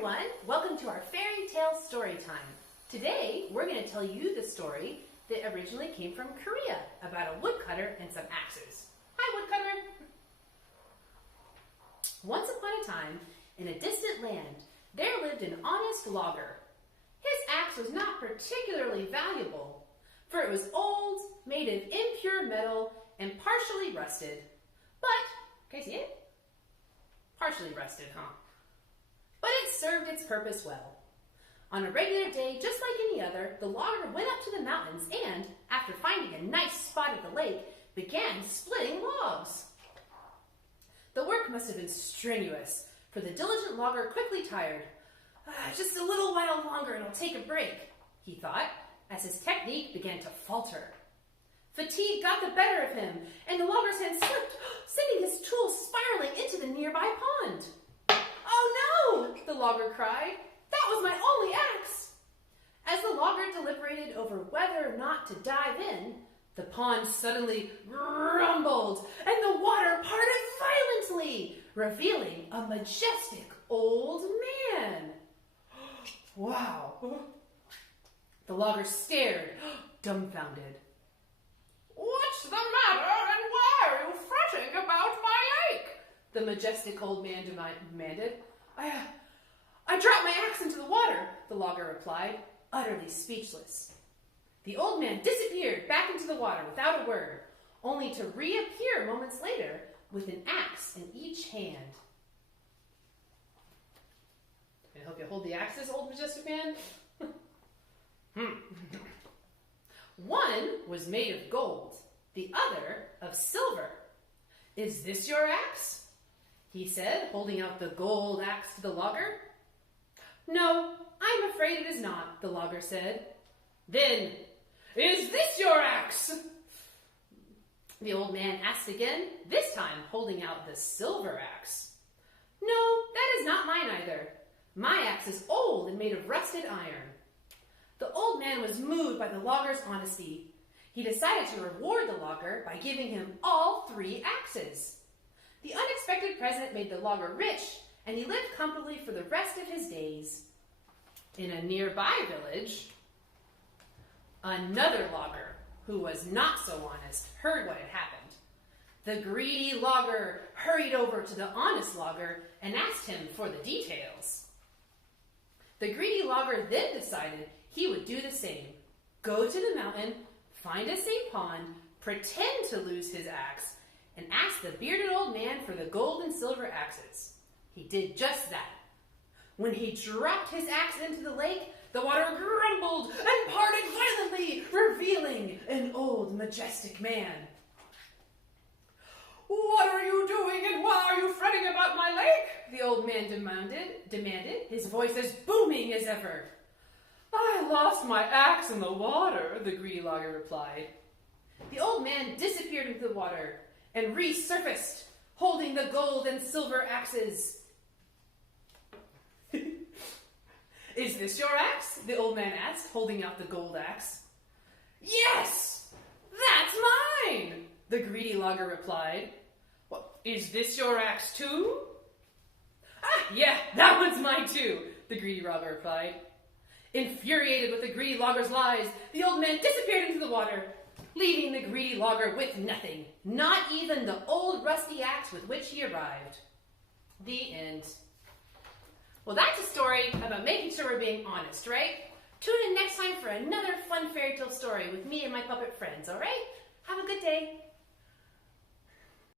everyone! Welcome to our fairy tale story time. Today, we're going to tell you the story that originally came from Korea about a woodcutter and some axes. Hi, woodcutter! Once upon a time, in a distant land, there lived an honest logger. His axe was not particularly valuable, for it was old, made of impure metal, and partially rusted. But, can you see it? Partially rusted, huh? But it served its purpose well. On a regular day, just like any other, the logger went up to the mountains and, after finding a nice spot at the lake, began splitting logs. The work must have been strenuous, for the diligent logger quickly tired. Just a little while longer and I'll take a break, he thought, as his technique began to falter. Fatigue got the better of him, and the logger's hand slipped, sending his tools spiraling into the nearby pond. "Oh no!" the logger cried. "That was my only axe!" As the logger deliberated over whether or not to dive in, the pond suddenly rumbled and the water parted violently, revealing a majestic old man. Wow! The logger stared, dumbfounded. "What's the matter, and why are you fretting about my lake?" the majestic old man demanded. I dropped my axe into the water," the logger replied, utterly speechless. The old man disappeared back into the water without a word, only to reappear moments later with an axe in each hand. I hope you hold the axes, old majestic man. One was made of gold, the other of silver. "Is this your axe?" he said, holding out the gold axe to the logger. "No, I'm afraid it is not," the logger said. "Then, is this your axe?" the old man asked again, this time holding out the silver axe. "No, that is not mine either. My axe is old and made of rusted iron." The old man was moved by the logger's honesty. He decided to reward the logger by giving him all 3 axes. The unexpected present made the logger rich, and he lived comfortably for the rest of his days. In a nearby village, another logger, who was not so honest, heard what had happened. The greedy logger hurried over to the honest logger and asked him for the details. The greedy logger then decided he would do the same. Go to the mountain, find a safe pond, pretend to lose his axe, and ask the bearded old man for the gold and silver axes. He did just that. When he dropped his axe into the lake, the water grumbled and parted violently, revealing an old, majestic man. "What are you doing and why are you fretting about my lake?" the old man demanded, his voice as booming as ever. "I lost my axe in the water," the greedy logger replied. The old man disappeared into the water and resurfaced, holding the gold and silver axes. "Is this your axe?" the old man asked, holding out the gold axe. "Yes, that's mine," the greedy logger replied. "Well, is this your axe too?" Yeah, that one's mine too," the greedy logger replied. Infuriated with the greedy logger's lies, the old man disappeared into the water, leaving the greedy logger with nothing, not even the old rusty axe with which he arrived. The end. Well, that's a story about making sure we're being honest, right? Tune in next time for another fun fairy tale story with me and my puppet friends, all right? Have a good day.